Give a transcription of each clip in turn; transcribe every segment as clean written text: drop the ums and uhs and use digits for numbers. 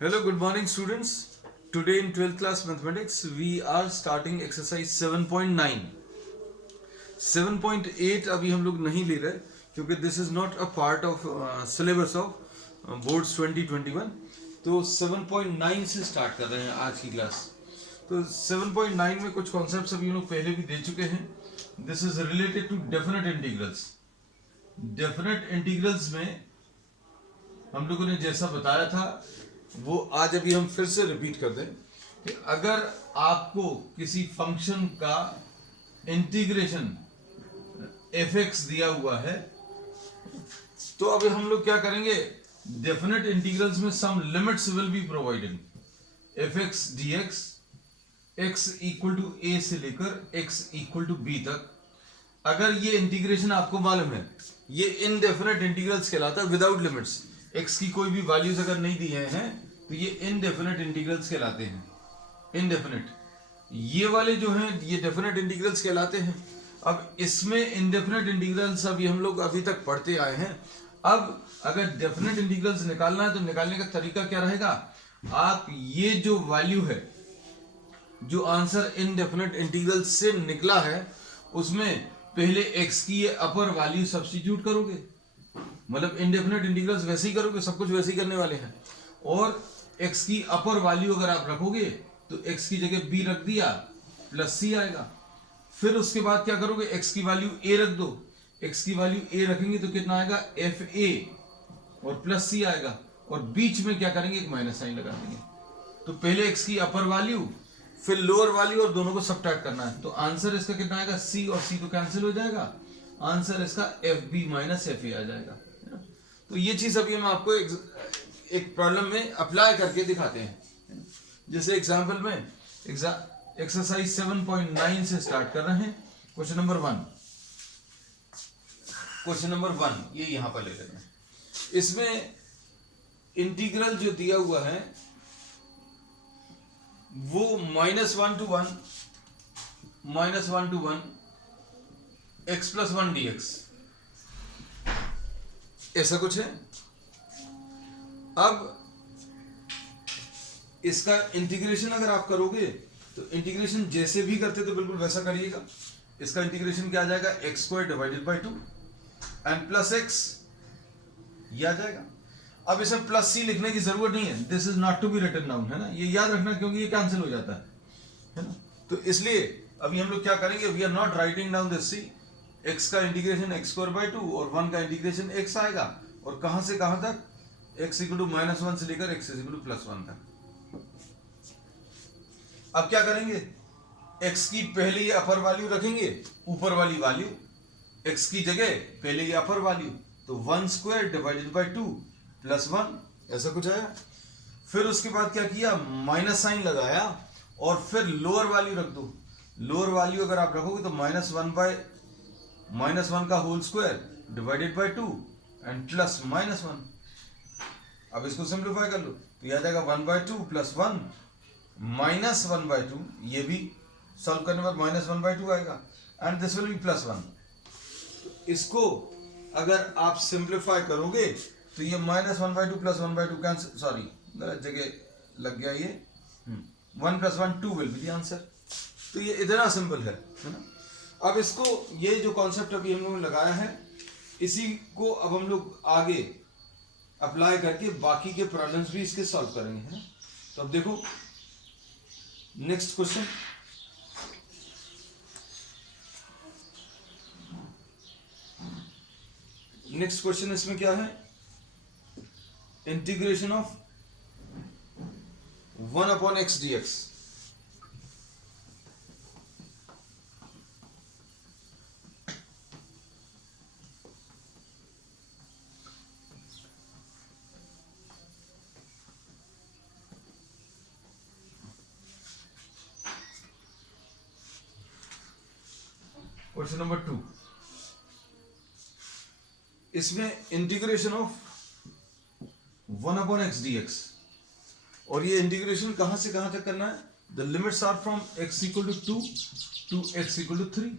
Hello, good morning, students. Today in 12th class mathematics, we are starting exercise 7.9. 7.8 अभी हम लोग नहीं ले रहे क्योंकि this is not a part of syllabus of boards 2021. तो 7.9 से स्टार्ट कर रहे हैं आज की क्लास. तो 7.9 में कुछ कॉन्सेप्ट्स अभी हम लोग पहले भी दे चुके हैं. This is related to definite integrals. Definite integrals में हम लोगों ने जैसा बताया था वो आज अभी हम फिर से रिपीट कर दें कि अगर आपको किसी फंक्शन का इंटीग्रेशन fx दिया हुआ है तो अभी हम लोग क्या करेंगे, डेफिनेट इंटीग्रल्स में some limits will be provided. fx dx x equal to a से लेकर x इक्वल टू b तक. अगर ये इंटीग्रेशन आपको मालूम है, ये इनडेफिनेट इंटीग्रल्स कहलाता है विदाउट लिमिट्स. x की कोई भी वैल्यूज अगर नहीं दिए हैं तो ये इनडेफिनेट इंटीग्रल्स कहलाते हैं. इनडेफिनेट ये वाले जो हैं ये डेफिनेट इंटीग्रल्स कहलाते हैं. अब इसमें इनडेफिनेट इंटीग्रल्स अभी हम लोग अभी तक पढ़ते आए हैं. अब अगर डेफिनेट इंटीग्रल्स निकालना है तो निकालने का तरीका क्या रहेगा, आप ये जो वैल्यू है, जो आंसर इनडेफिनेट इंटीग्रल से निकला है उसमें पहले x की ये अपर वैल्यू सब्स्टिट्यूट करोगे. मतलब इनडेफिनेट इंटीग्रल्स वैसे ही करोगे, सब कुछ वैसे ही करने वाले हैं. और x की अपर वैल्यू अगर आप रखोगे तो x की जगह b रख दिया प्लस c आएगा. फिर उसके बाद क्या करोगे, x की वैल्यू a रख दो. x की वैल्यू a रखेंगे तो कितना आएगा fa और प्लस c आएगा. और बीच में क्या करेंगे, एक माइनस साइन लगा देंगे. तो पहले x की अपर वैल्यू फिर लोअर वैल्यू और दोनों को सबट्रैक्ट करना है. तो आंसर इसका कितना आएगा, c और c तो कैंसिल हो जाएगा. आंसर इसका fb माइनस fa आ जाएगा. तो ये चीज अभी हम आपको एक प्रॉब्लम में अप्लाई करके दिखाते हैं. जैसे एग्जांपल में एक्सरसाइज 7.9 से स्टार्ट कर रहे हैं. क्वेश्चन नंबर 1 ये यहां पर ले लेते हैं. इसमें इंटीग्रल जो दिया हुआ है वो -1 to 1 x plus 1 dx ऐसा कुछ है. अब इसका इंटीग्रेशन अगर आप करोगे तो इंटीग्रेशन जैसे भी करते तो बिल्कुल वैसा करिएगा. इसका इंटीग्रेशन क्या आ जाएगा, x square divided by 2 and plus x ये आ जाएगा. अब इसमें प्लस सी लिखने की जरूरत नहीं है, this is not to be written down, है ना. ये याद रखना क्योंकि ये कैंसिल हो जाता है ना. तो इसलिए अभी हम लोग क्या करेंगे, we are not writing down this C. x का इंटीग्रेशन x स्क्वायर बाई 2 और 1 का इंटीग्रेशन x आएगा. और कहां से कहां तक, x इक्वल टू -1 से लेकर x इक्वल टू +1 तक. अब क्या करेंगे, x की पहले ये अपर वैल्यू रखेंगे, ऊपर वाली वैल्यू x की जगह पहले ये अपर वैल्यू, तो 1 स्क्वायर डिवाइडेड बाई 2 प्लस 1 ऐसा कुछ आया. फिर उसके बाद क्या किया, माइनस साइन लगाया और फिर लोअर वैल्यू रख दो. लोअर वैल्यू अगर आप रखोगे तो -1 का whole square divided by 2 and plus -1. अब इसको सिंप्लीफाई कर लो तो यह आ जाएगा 1/2 प्लस 1 -1/2. ये भी सॉल्व करने पर -1/2 आएगा एंड दिस विल बी +1. इसको अगर आप सिंप्लीफाई करोगे तो ये -1/2 प्लस 1/2 कैंसिल, सॉरी गलत जगह लग गया, ये 1 + 1 2 विल बी द आंसर. तो ये इतना सिंपल है ना. अब इसको ये जो कॉन्सेप्ट अभी हम लोगों ने लगाया है इसी को अब हम लोग आगे अप्लाई करके बाकी के प्रॉब्लम्स भी इसके सॉल्व करेंगे, है ना. तो अब देखो नेक्स्ट क्वेश्चन. नेक्स्ट क्वेश्चन इसमें क्या है, integration of 1/x dx. Question number 2. इसमें इंटीग्रेशन ऑफ 1/x dx और ये इंटीग्रेशन कहां से कहां तक करना है, the limits are from x equal to 2 to x equal to 3.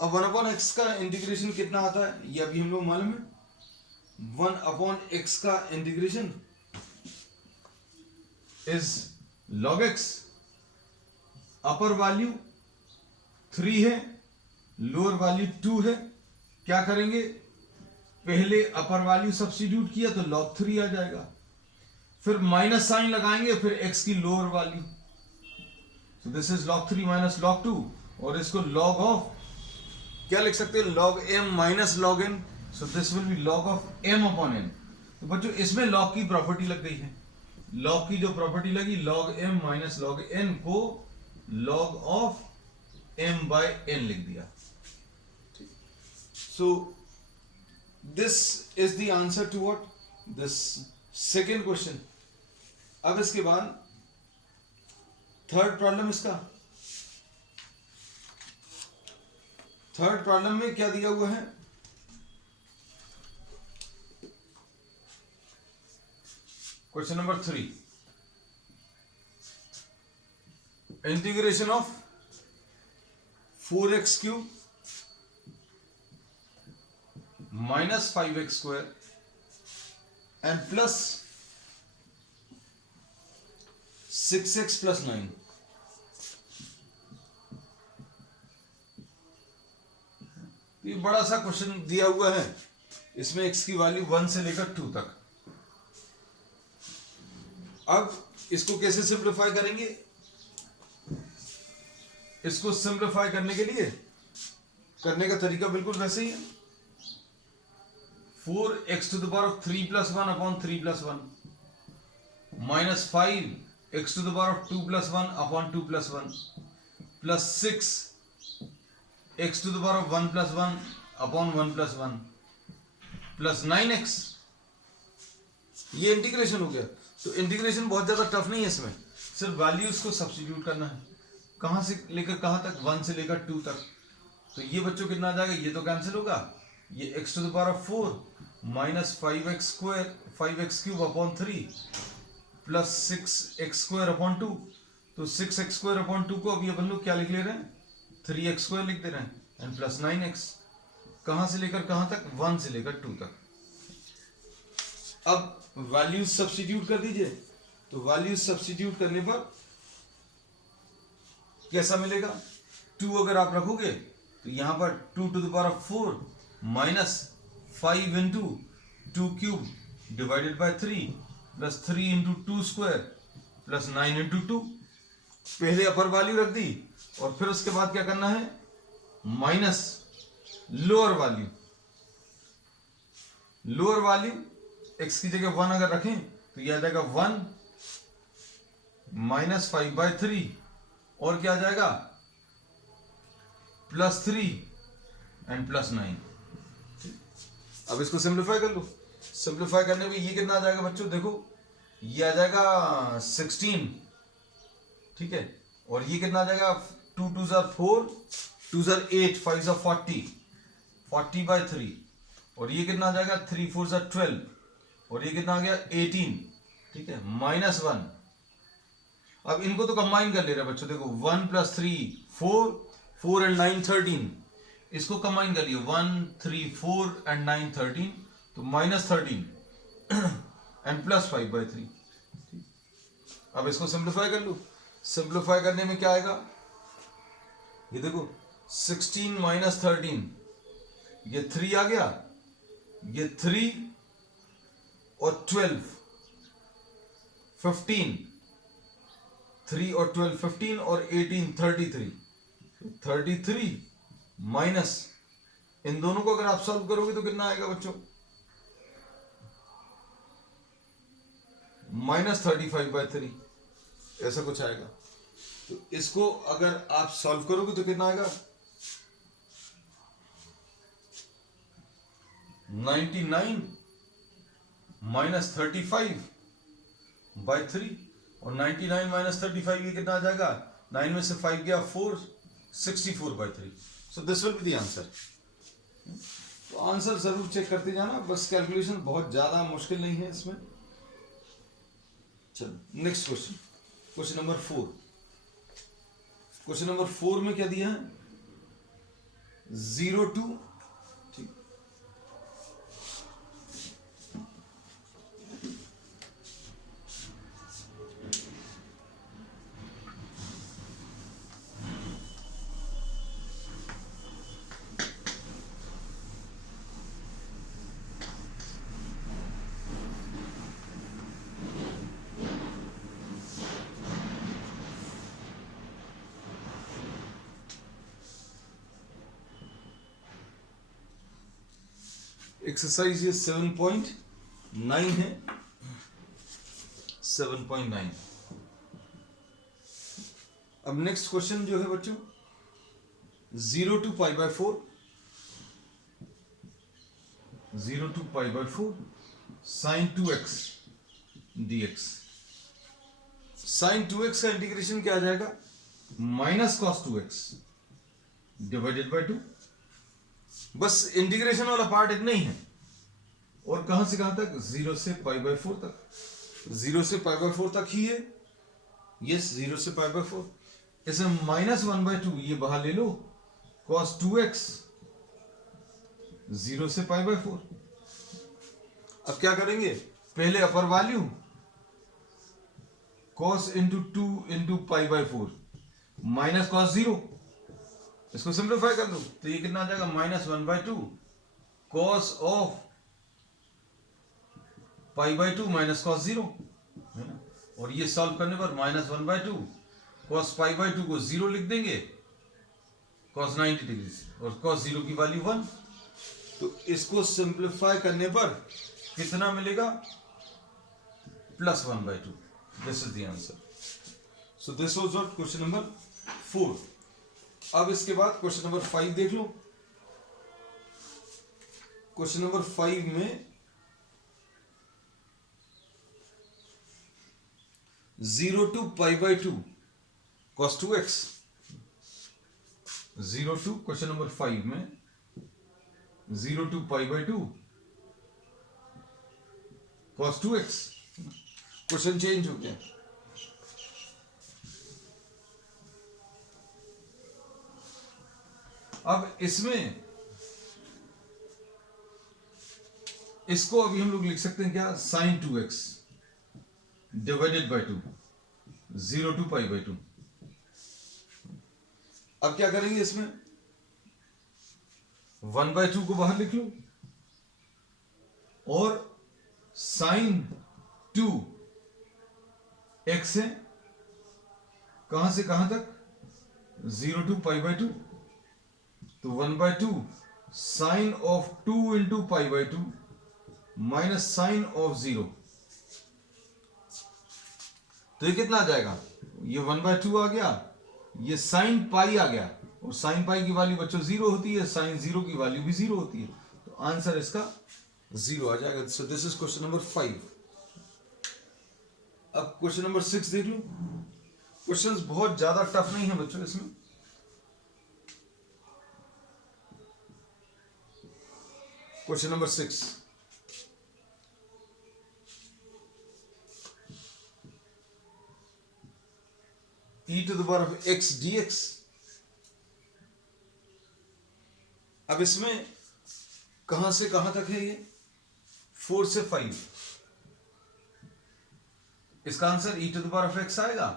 अब 1/x का इंटीग्रेशन कितना आता है ये अभी हम लोग मालूम है. 1/x का integration is log x, upper value 3 है, लोअर वैल्यू 2 है। क्या करेंगे, पहले अपर वैल्यू सब्स्टिट्यूट किया तो log 3 आ जाएगा, फिर माइनस साइन लगाएंगे, फिर x की लोअर वैल्यू, तो this is log 3 minus log 2, और इसको log ऑफ क्या लिख सकते हैं, log m minus log n, so this will be log of m upon n। तो बच्चों इसमें log की प्रॉपर्टी लग गई है, log की जो प्रॉपर्टी लगी, log m minus log n को log of m by n लिख दिया। So this is the answer to what, this second question. अब इसके बाद थर्ड प्रॉब्लम, इसका थर्ड प्रॉब्लम में क्या दिया हुआ है, question number 3, integration of 4x cube minus 5x square and plus 6x plus 9। ये बड़ा सा क्वेश्चन दिया हुआ है, इसमें x की वैल्यू 1 से लेकर 2 तक। अब इसको कैसे सिंप्लीफाई करेंगे, इसको सिंप्लीफाई करने के लिए करने का तरीका बिल्कुल वैसे ही है, 4x to the power 3 plus 1 upon 3 plus 1 minus 5x to the power 2 plus 1 upon 2 plus 1 plus 6x to the power 1 plus 1 upon 1 plus 1 plus 9x। ये इंटीग्रेशन हो गया। तो इंटीग्रेशन बहुत ज्यादा टफ नहीं है, इसमें सिर्फ वैल्यूज को सब्स्टिट्यूट करना है, कहां से लेकर कहां तक, 1 से लेकर 2 तक। तो ये बच्चों कितना आ जाएगा, ये तो कैंसिल होगा, ये x to the power 4 minus 5x square 5x cube upon 3 plus 6x square upon 2। तो 6x स्क्वायर अपॉन 2 को अभी अपन लोग क्या लिख ले रहे हैं, 3x स्क्वायर लिख दे रहे हैं, एंड प्लस 9x, कहां से लेकर कहां तक, 1 से लेकर 2 तक। अब वैल्यूज सब्स्टिट्यूट कर दीजिए, तो वैल्यूज सब्स्टिट्यूट करने पर कैसा मिलेगा, 2 अगर आप रखोगे तो यहां पर 2 to the power 4 minus 5 into 2 cube divided by 3 plus 3 into 2 square plus 9 into 2। पहले अपर वैल्यू रख दी, और फिर उसके बाद क्या करना है, minus lower value, lower value x की जगह 1 अगर रखें तो यह आ जाएगा 1 माइनस 5 बाय 3, और क्या आ जाएगा, प्लस 3 एंड प्लस 9। अब इसको सिंप्लीफाई कर लो, सिंप्लीफाई करने में ये कितना आ जाएगा बच्चों, देखो ये आ जाएगा 16, ठीक है, और ये कितना आ जाएगा, 2 2 4 2 8 5 40 बाय 3, और ये कितना आ जाएगा, 3 4 12, और ये कितना आ गया 18, ठीक है, माइनस 1। अब इनको तो कंबाइन कर ले रहे हैं बच्चों, देखो 1 प्लस 3 4 4 एंड 9 13, इसको कंबाइन कर लियो 1 3 4 एंड 9 13, तो माइनस 13 एंड प्लस 5 बाई 3। अब इसको सिंप्लीफाई कर लो, सिंप्लीफाई करने में क्या आएगा, ये देखो 16 माइनस 13, ये 3 आ गया, ये 3 और 12 15, 3 और 12 15 और 18 33, 33 माइनस, इन दोनों को अगर आप सॉल्व करोगे तो कितना आएगा बच्चों, माइनस 35 बाई 3, ऐसा कुछ आएगा। तो इसको अगर आप सॉल्व करोगे तो कितना आएगा, 99 माइनस 35 बाई 3, और 99 माइनस 35 ये कितना आ जाएगा, 9 में से 5 गया 4, 64 by 3। So this will be the answer. तो आंसर जरूर चेक करते जाना, बस कैलकुलेशन बहुत ज्यादा मुश्किल नहीं है इसमें। चलो next question, question number 4। Question number 4 में क्या दिया है, 0 to, ठीक, एक्सरसाइज ये 7.9 है, 7.9। अब नेक्स्ट क्वेश्चन जो है बच्चों, 0 to π/4, 0 to π/4 sin 2x dx। sin 2x का इंटीग्रेशन क्या आ जाएगा, minus cos 2x divided by 2। बस इंटीग्रेशन वाला पार्ट इतना ही है। और कहां से कहां तक, 0 से π/4 तक, 0 से π/4 तक ही है। यस, 0 से π/4। इसमें -1/2 ये बाहर ले लो, cos 2x 0 से π/4। अब क्या करेंगे, पहले upper value cos into 2 into π/4 minus cos 0, इसको सिंप्लीफाई कर दो तो ये कितना आ जाएगा, -1/2 cos ऑफ π/2 माइनस cos 0, है ना। और ये सॉल्व करने पर -1/2 cos π/2 को 0 लिख देंगे cos 90 डिग्री से, और cos 0 की वैल्यू 1। तो इसको सिंप्लीफाई करने पर कितना मिलेगा, +1/2। This is the answer. So this was what question number 4। अब इसके बाद क्वेश्चन नंबर 5 देख लो। क्वेश्चन नंबर 5 में 0 to π/2 cos 2x, 0 to question number 5 में 0 to π/2 cos 2x। Question change हो गया। अब इसमें इसको अभी हम लोग लिख सकते हैं क्या, sin 2x divided by 2, 0 to π/2। अब क्या करेंगे, इसमें 1/2 को बाहर लिख लो, और sin 2x है कहां से कहां तक, 0 to π/2। तो 1/2 sine of 2 into π/2 minus sine of 0। तो ये कितना आ जाएगा, ये 1/2 आ गया, ये साइन पाई आ गया, और साइन पाई की वैल्यू बच्चों 0 होती है, साइन 0 की वैल्यू भी 0 होती है। तो आंसर इसका 0 आ जाएगा। So this is question number 5। अब क्वेश्चन नंबर 6 देख लो। क्वेश्चंस बहुत ज्यादा टफ नहीं है बच्चों इसमें। Question number 6, e to the power of x dx। अब इसमें कहां से कहां तक है, ये 4 से 5। इसका answer e to the power of x आएगा,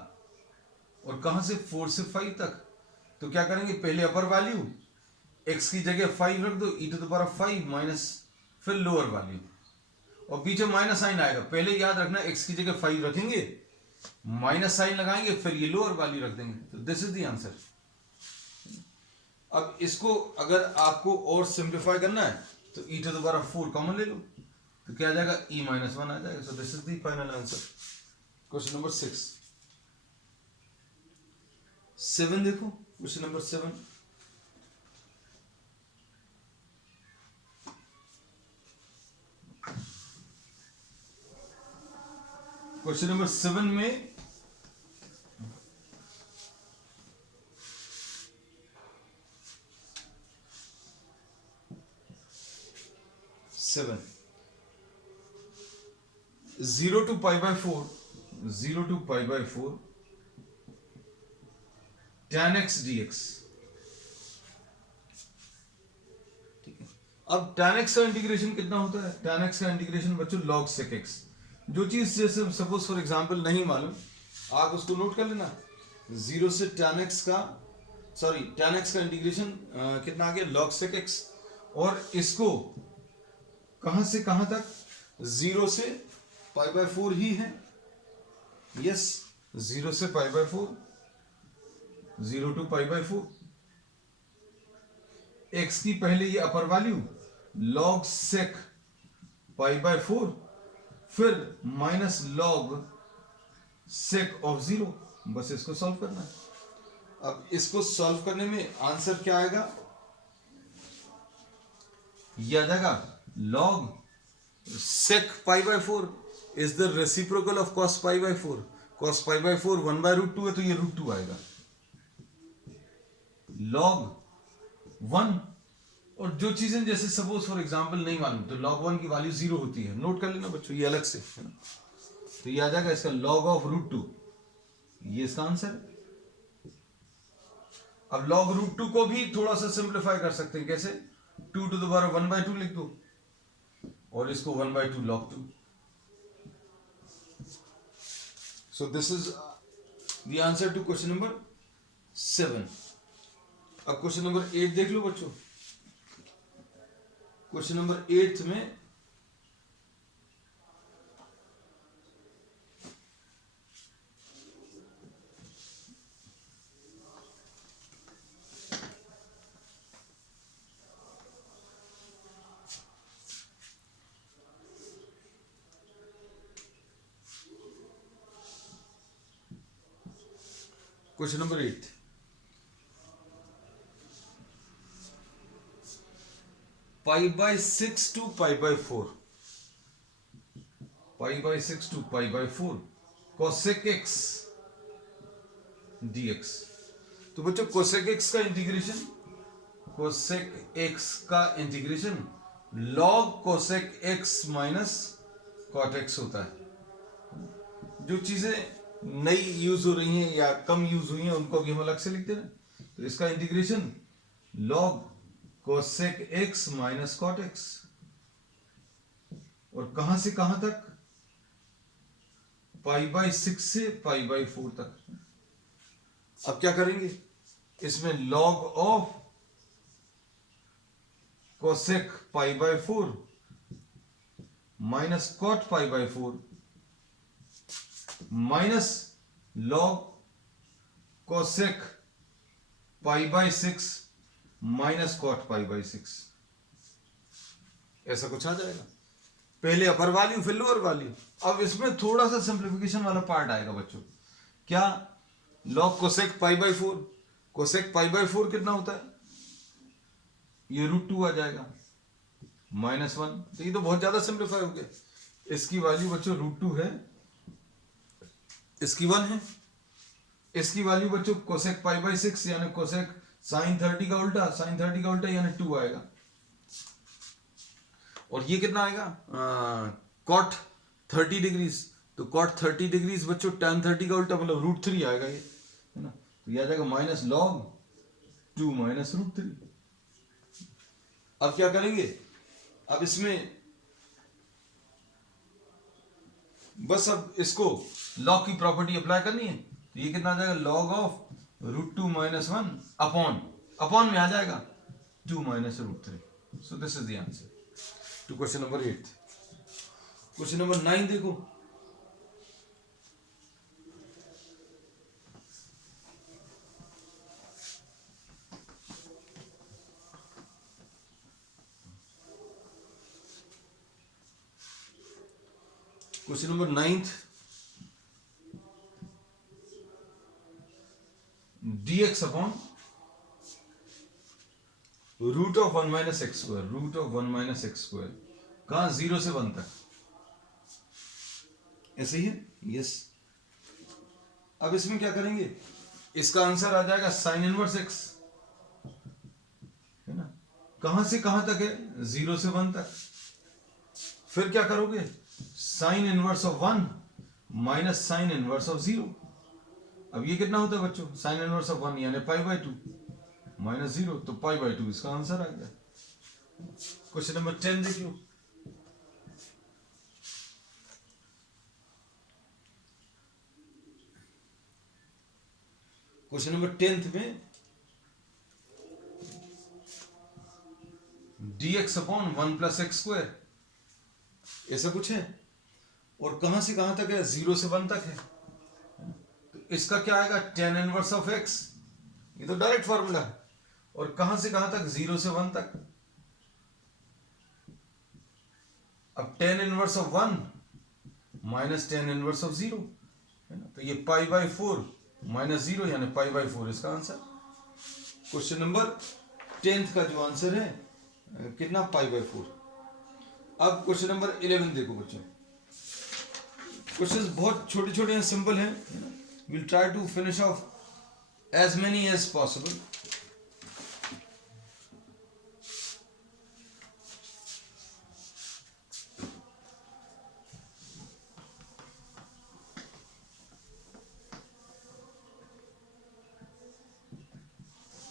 और कहां से 4 से 5 तक। तो क्या करेंगे, पहले अपर वैल्यू x की जगह 5 रख दो, e to the power of 5 minus फिर लोअर वैल्यू, और पीछे माइनस साइन आएगा। पहले याद रखना x की जगह 5 रखेंगे, माइनस साइन लगाएंगे, फिर ये लोअर वैल्यू रख देंगे। तो दिस इज द आंसर। अब इसको अगर आपको और सिंप्लीफाई करना है तो e to the power of 4 common ले लो, तो क्या आ जाएगा, e - 1 आ जाएगा। So this is the final answer. Question number 6। 7 देखो, क्वेश्चन नंबर 7। क्वेश्चन नंबर 7 में 0 to π/4, 0 to π/4 tan x dx। ठीक है। अब tan x का इंटीग्रेशन कितना होता है, tan x का इंटीग्रेशन बच्चों log sec x। जो चीज जैसे सपोज फॉर एग्जांपल नहीं मालूम, आप उसको नोट कर लेना। 0 से tan x का इंटीग्रेशन कितना आ गया, log sec x। और इसको कहां से कहां तक, 0 से π/4 ही है। यस, 0 से π/4, 0 to π/4। x की पहले ये अपर value, log sec pi by 4, फिर माइनस log sec ऑफ 0। बस इसको सॉल्व करना है। अब इसको सॉल्व करने में आंसर क्या आएगा, ये आ जाएगा log sec pi by 4 is the reciprocal of cos pi by 4। cos pi by 4 1 by root 2 है, तो ये रूट 2 आएगा। log 1, और जो चीजें जैसे सपोज फॉर एग्जांपल नहीं मालूम, तो log 1 की वैल्यू 0 होती है, नोट कर लेना बच्चों ये अलग से, है ना। तो ये आ जाएगा इसका log ऑफ रूट 2, ये इसका आंसर है। अब log रूट 2 को भी थोड़ा सा सिंप्लीफाई कर सकते हैं, कैसे, 2 टू द पावर 1 बाय 2 लिख दो, और इसको 1 by 2 log 2। So this is the answer to question number 7। अब क्वेश्चन नंबर 8 देख लो बच्चों। क्वेश्चन नंबर 8 में question number 8, pi by 6 to pi by 4, pi by 6 to pi by 4 cosec x dx। तो बच्चों cosec x का integration, cosec x का integration log cosec x minus cot x होता है। जो चीजें नई यूज हो रही हैं या कम यूज हुई हैं उनको भी हम अलग से लिखते हैं। तो इसका integration log cosec x minus cot x, और कहां से कहां तक, पाई बाय 6 से पाई बाय 4 तक। अब क्या करेंगे, इसमें log of cosec pi by 4 minus cot pi by 4 minus log cosec pi by 6 minus cot pi by 6, ऐसा कुछ आ जाएगा। पहले अपर वैल्यू फिर लोअर वैल्यू। अब इसमें थोड़ा सा सिंप्लीफिकेशन वाला पार्ट आएगा बच्चों। क्या, log cosec pi by 4, cosec pi by 4 कितना होता है, ये रूट 2 आ जाएगा, माइनस 1। तो ये तो बहुत ज्यादा सिंप्लीफाई हो गया। इसकी वैल्यू बच्चों रूट 2 है, इसकी 1 है, इसकी वैल्यू बच्चों cosec पाई बाय 6 यानी cosec sin 30 का उल्टा, sin 30 का उल्टा यानी 2 आएगा। और ये कितना आएगा, cot 30 डिग्रीज, तो cot 30 डिग्रीज बच्चों tan 30 का उल्टा मतलब रूट 3 आएगा ये, है ना। तो ये आ जाएगा माइनस log 2 माइनस रूट 3। अब क्या करेंगे, अब इसमें बस अब इसको log की प्रॉपर्टी अप्लाई करनी है। तो ये कितना आ जाएगा, log of root 2 minus 1 upon में आ जाएगा 2 minus root 3। So this is the answer to question number 8। Question number 9 देखो। Question number 9, dx upon root of 1 minus x square, root of 1 minus x square, कहां 0 से 1 तक, ऐसे ही है, yes. अब इसमें क्या करेंगे, इसका आंसर आ जाएगा साइन इनवर्स एक्स, है ना। कहां से कहां तक है, 0 से 1 तक। फिर क्या करोगे, sine inverse of 1 minus sine inverse of 0। अब ये कितना होता है बच्चों, साइन इनवर्स ऑफ 1 यानी पाई बाय 2 माइनस 0, तो पाई बाय 2 इसका आंसर आ गया। क्वेश्चन नंबर 10 देखियो। क्वेश्चन नंबर 10 में dx upon 1 plus x square, ऐसा कुछ है, और कहां से कहां तक है, 0 से 1 तक है। तो इसका क्या आएगा, tan इनवर्स ऑफ x, ये तो डायरेक्ट फॉर्मूला है। और कहां से कहां तक, 0 से 1 तक, अब tan inverse of 1 minus tan inverse of 0 है ना, तो ये पाई बाई 4 माइनस 0 यानी पाई बाई 4 इसका आंसर। क्वेश्चन नंबर 10th का जो आंसर है कितना, पाई बाई 4। अब क्वेश्चन नंबर 11 देखो बच्चों, क्वेश्चंस बहुत छोटे छोटे हैं, सिंपल हैं, will try to finish off as many as possible.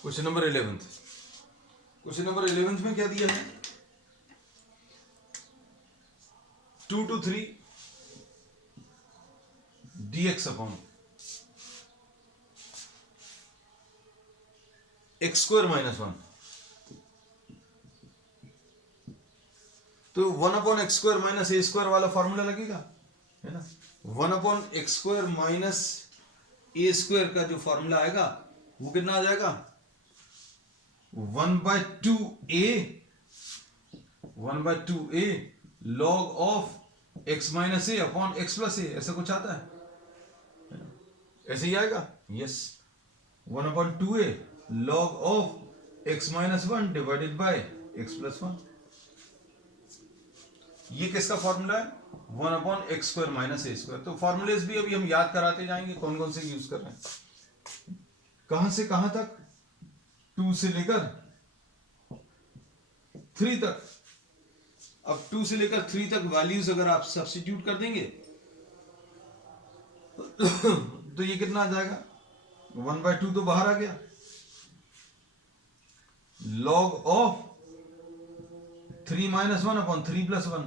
Question number 11th, question number 11th में क्या दिया है, 2 to 3 dx upon x square minus 1। तो 1 upon x square minus a square वाला फॉर्मूला लगेगा, है ना। 1 upon x square minus a square का जो फॉर्मूला आएगा वो कितना आ जाएगा, 1/2a log of x minus a upon x plus ए, ऐसा कुछ आता है, ऐसे ही आएगा। Yes, 1/2a log of x minus 1 divided by x plus 1। ये किसका फॉर्मूला है, 1 upon x square minus a square. तो फॉर्मूलेस भी अभी हम याद कराते जाएंगे कौन कौन से यूज कर रहे हैं, कहां से कहां तक, 2 से लेकर 3 तक। अब 2 से लेकर 3 तक वैल्यूज अगर आप सब्स्टिट्यूट कर देंगे तो ये कितना आ जाएगा, 1/2 तो बाहर आ गया, log of 3 minus 1 upon 3 plus 1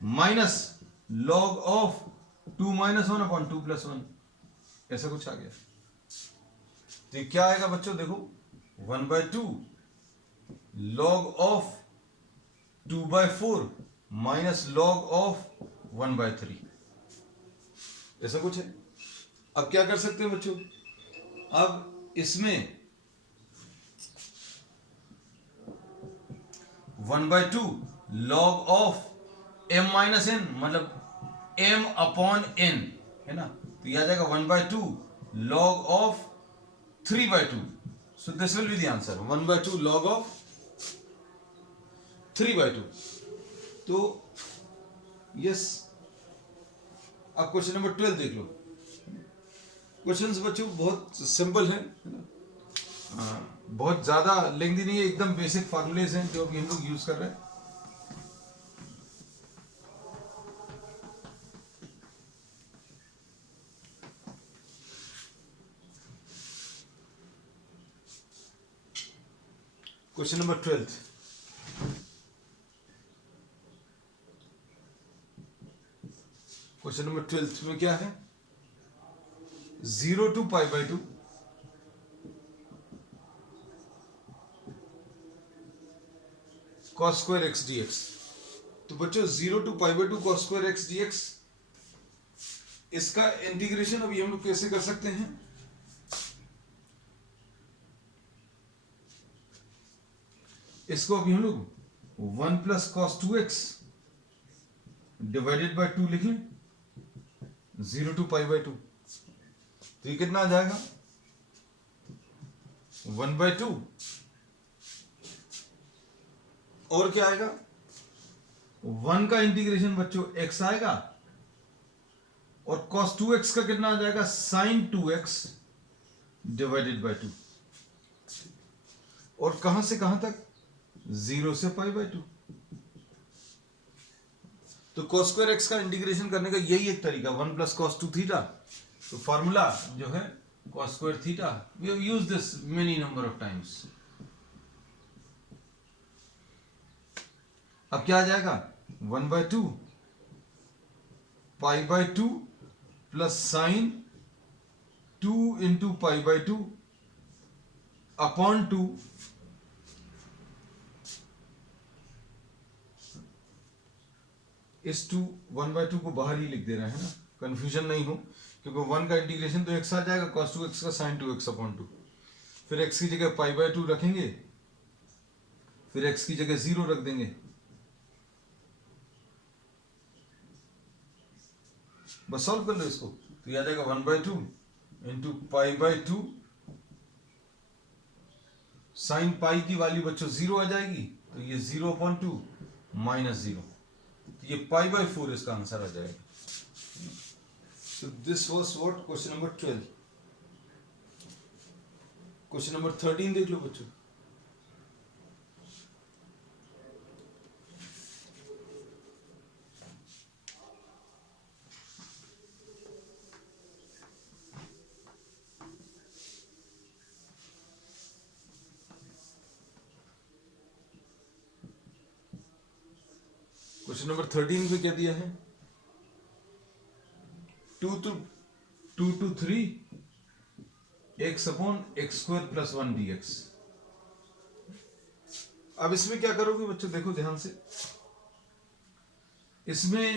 minus log of 2 minus 1 upon 2 plus 1, ऐसा कुछ आ गया। तो क्या आएगा बच्चों, देखो 1/2 log of 2/4 minus log of 1/3, ऐसा कुछ है। अब क्या कर सकते हैं बच्चों, अब इसमें 1/2 log of m minus n मतलब m अपॉन n, है ना, तो यह आ जाएगा 1/2 log of 3/2। So this will be the answer, 1/2 log of 3/2। तो यस, अब क्वेश्चन नंबर 12 देख लो। क्वेश्चंस बच्चों बहुत सिंपल है ना, बहुत ज्यादा लेंथी नहीं है, एकदम बेसिक फॉर्मूलेज हैं जो अभी हम लोग यूज कर रहे हैं। क्वेश्चन नंबर 12, क्वेश्चन नंबर 12 में क्या है, 0 to π/2 cos square x dx। तो बच्चों 0 to π/2 cos square x dx, इसका इंटीग्रेशन अभी हम लोग कैसे कर सकते हैं, इसको अभी हम लोग 1 plus cos 2x divided by 2 लिख लें, 0 to π/2। तो ये कितना आ जाएगा, 1/2 और क्या आएगा, 1 का इंटीग्रेशन बच्चों x आएगा और cos 2x का कितना आ जाएगा, sin 2x डिवाइडेड बाय 2। और कहां से कहां तक, 0 से π/2। तो cos स्क्वायर x का इंटीग्रेशन करने का यही एक तरीका, 1 प्लस cos 2 थीटा। तो फॉर्मूला जो है cos square theta, we have used this many number of times. अब क्या आ जाएगा, 1/2 π/2 प्लस साइन 2 इंटू π/2 अपॉन 2 इस 1/2 को बाहर ही लिख दे रहे हैं ना, कंफ्यूजन नहीं हो, क्योंकि 1 का इंटीग्रेशन तो x आ जाएगा, cos 2x का sin 2x अपॉन 2, फिर x की जगह π/2 रखेंगे, फिर x की जगह 0 रख देंगे, बस सॉल्व कर लो इसको, तो ये आ जाएगा 1/2 इंटू π/2 साइन पाई की वैल्यू बच्चों 0 आ जाएगी, तो ये 0/2 -0, तो ये π/4 इसका आंसर आ जाएगा। So this was what question number 12. Question number 13 देख लो बच्चों। क्वेश्चन नंबर 13 पे क्या दिया है, 2 to 3 x/x² + 1 dx। अब इसमें क्या करोगे बच्चों, देखो ध्यान से, इसमें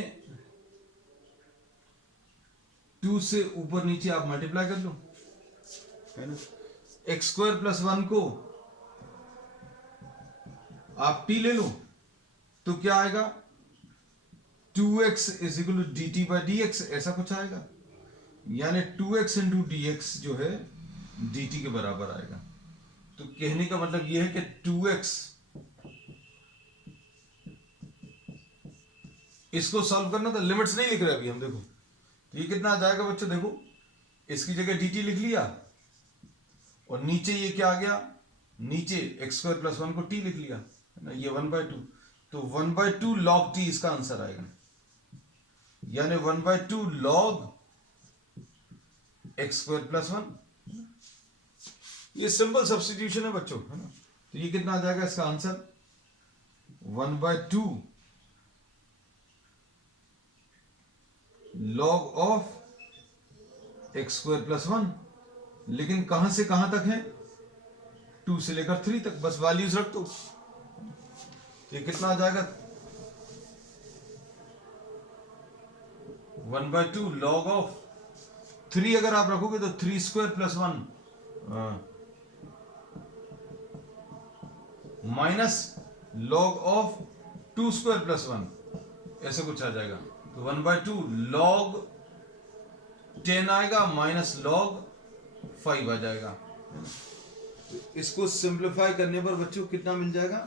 2 से ऊपर नीचे आप मल्टीप्लाई कर लो, है ना। x² + 1 को आप t ले लो, तो क्या आएगा, 2x = dt/dx, ऐसा कुछ आएगा, यानी 2x × dx जो है dt के बराबर आएगा। तो कहने का मतलब यह है कि 2x, इसको सॉल्व करना था, लिमिट्स नहीं लिख रहे अभी हम, देखो तो ये कितना आ जाएगा बच्चों, देखो इसकी जगह dt लिख लिया, और नीचे ये क्या आ गया, नीचे x² + 1 को t लिख लिया, है ना, ये 1/2, तो 1/2 log t इसका आंसर आएगा, यानी 1/2 log x² + 1। ये सिंपल सब्स्टिट्यूशन है बच्चों, है ना। तो ये कितना आ जाएगा इसका आंसर, 1/2 log of x² + 1, लेकिन कहां से कहां तक है, 2 से लेकर 3 तक, बस वैल्यूज रख दो। ये कितना आ जाएगा, 1/2 log of 3 अगर आप रखोगे तो 3² + 1 माइनस log of 2² + 1, ऐसे कुछ आ जाएगा। तो 1/2 log 10 आएगा माइनस log 5 आ जाएगा। इसको सिंप्लीफाई करने पर बच्चों कितना मिल जाएगा,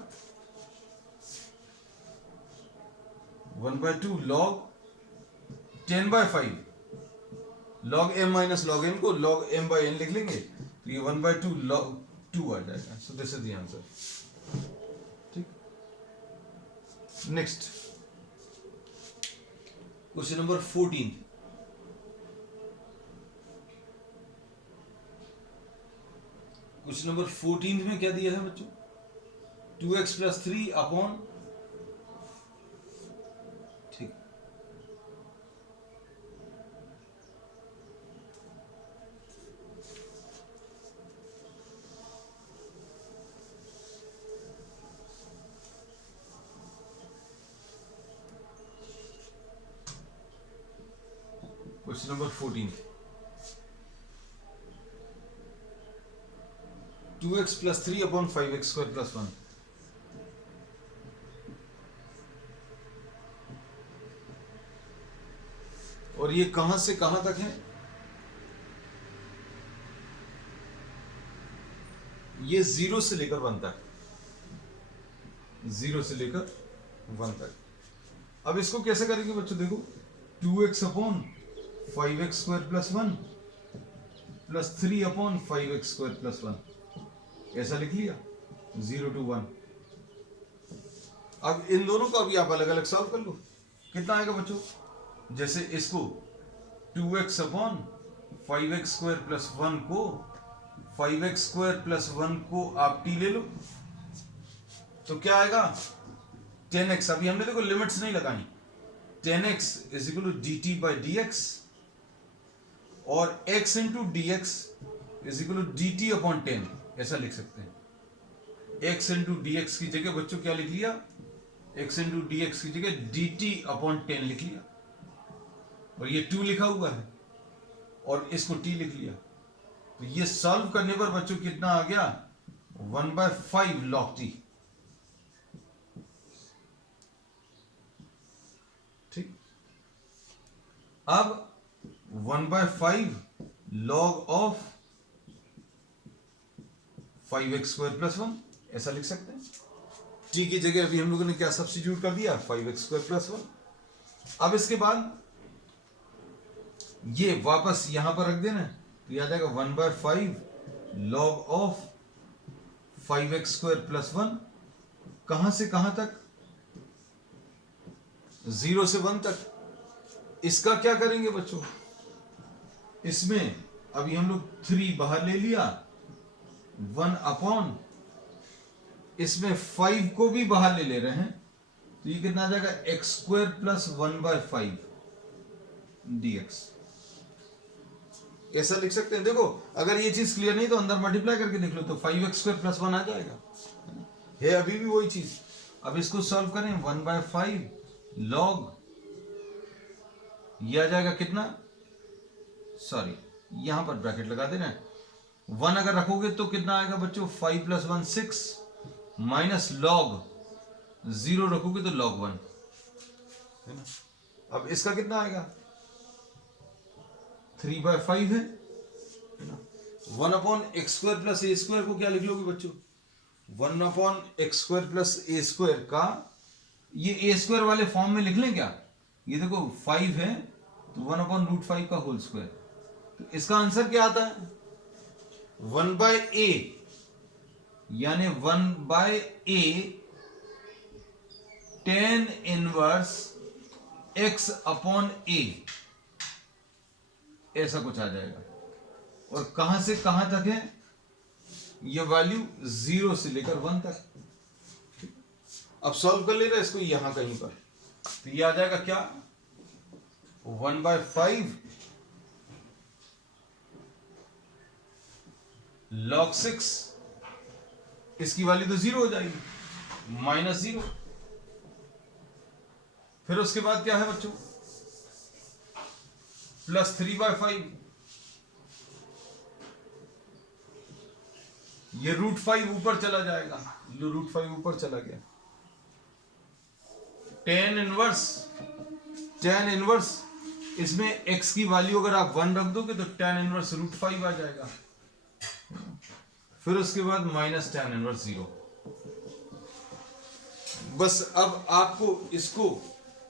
1/2 log 10/5 log m minus log n को log m/n लिख लेंगे, तो ये 1/2 log 2 आ जाएगा। So this is the answer. ठीक, next question number 14। Question number 14 में क्या दिया है बच्चों, 2x + 3 अपॉन, ठीक, question number 14, 2x + 3 upon 5x² + 1। और ये कहां से कहां तक है, ये 0 से लेकर 1 तक, 0 से लेकर 1 तक। अब इसको कैसे करेंगे बच्चों, देखो 2x upon 5x² + 1 plus 3 upon 5x² + 1, ऐसा लिख लिया, 0 to 1। अब इन दोनों को अभी आप अलग अलग सॉल्व कर लो, कितना आएगा बच्चों, जैसे इसको 2x अपॉन 5x² + 1 को 5x² + 1 को आप t ले लो, तो क्या आएगा, 10x। अभी हमने देखो लिमिट्स नहीं लगाई, 10x = dt/dx और x × dx = dt/10, ऐसा लिख सकते हैं। x × dx की जगह बच्चों क्या लिख लिया, x × dx की जगह dt/10 लिख लिया, और ये 2 लिखा हुआ है और इसको t लिख लिया। तो ये सॉल्व करने पर बच्चों कितना आ गया, 1/5 log t। ठीक, अब 1/5 log ऑफ 5x² + 1, ऐसा लिख सकते हैं। t की जगह अभी हम लोगों ने क्या सब्स्टिट्यूट कर दिया, 5x² + 1। अब इसके बाद ये वापस यहां पर रख देना, तो यह आ जाएगा 1/5 log ऑफ 5x² + 1। कहां से कहां तक, 0 से 1 तक। इसका क्या करेंगे बच्चों, इसमें अभी हम लोग 3 बाहर ले लिया, 1/, इसमें 5 को भी बाहर ले रहे हैं, तो ये कितना आ जाएगा, x² + 1/5 dx, ऐसा लिख सकते हैं। देखो अगर ये चीज क्लियर नहीं तो अंदर मल्टीप्लाई करके देख लो, तो 5x² + 1 आ जाएगा, है अभी भी वही चीज। अब इसको सॉल्व करें, 1/5 log, ये आ जाएगा कितना, सॉरी यहां पर ब्रैकेट लगा देना है, 1 अगर रखोगे तो कितना आएगा बच्चों, 5 + 1 6, माइनस log 0 रखोगे तो log 1, है ना। अब इसका कितना आएगा, 3/5 है ना। 1/x² + a² को क्या लिख लोगे बच्चों, 1/x² + a² का ये a² वाले फॉर्म में लिख लें क्या, ये देखो 5 है तो 1/√5 का होल स्क्वायर, तो इसका आंसर क्या आता है, 1/a, यानी 1/a tan इनवर्स x/a, ऐसा कुछ आ जाएगा। और कहां से कहां तक है, ये वैल्यू 0 से लेकर 1 तक। अब सॉल्व कर ले रहे इसको यहां कहीं पर, तो ये आ जाएगा क्या, 1/5 log 6, इसकी वैल्यू तो 0 हो जाएगी, -0। फिर उसके बाद क्या है बच्चों, प्लस 3/5, ये √5 ऊपर चला जाएगा, √5 ऊपर चला गया, tan इनवर्स, इसमें x की वैल्यू अगर आप 1 रख दोगे तो tan इनवर्स √5 आ जाएगा। फिर उसके बाद माइनस tan इनवर्स 0। बस अब आपको इसको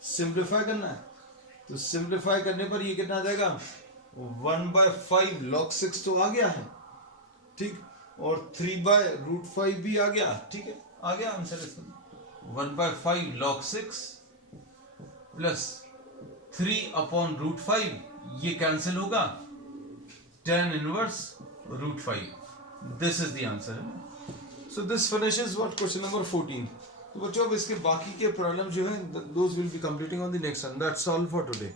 सिंप्लीफाई करना है, तो सिंप्लीफाई करने पर ये कितना आ जाएगा, 1/5 log 6 तो आ गया है, ठीक, और 3/√5 भी आ गया, ठीक है, आ गया आंसर इसका। 1/5 log 6 प्लस 3/√5, ये कैंसिल होगा, tan inverse √5, this is the answer. So this finishes what question number 14। तो बच्चों अब इसके बाकी के प्रॉब्लम जो है, those will be completing on the next one. That's all for today.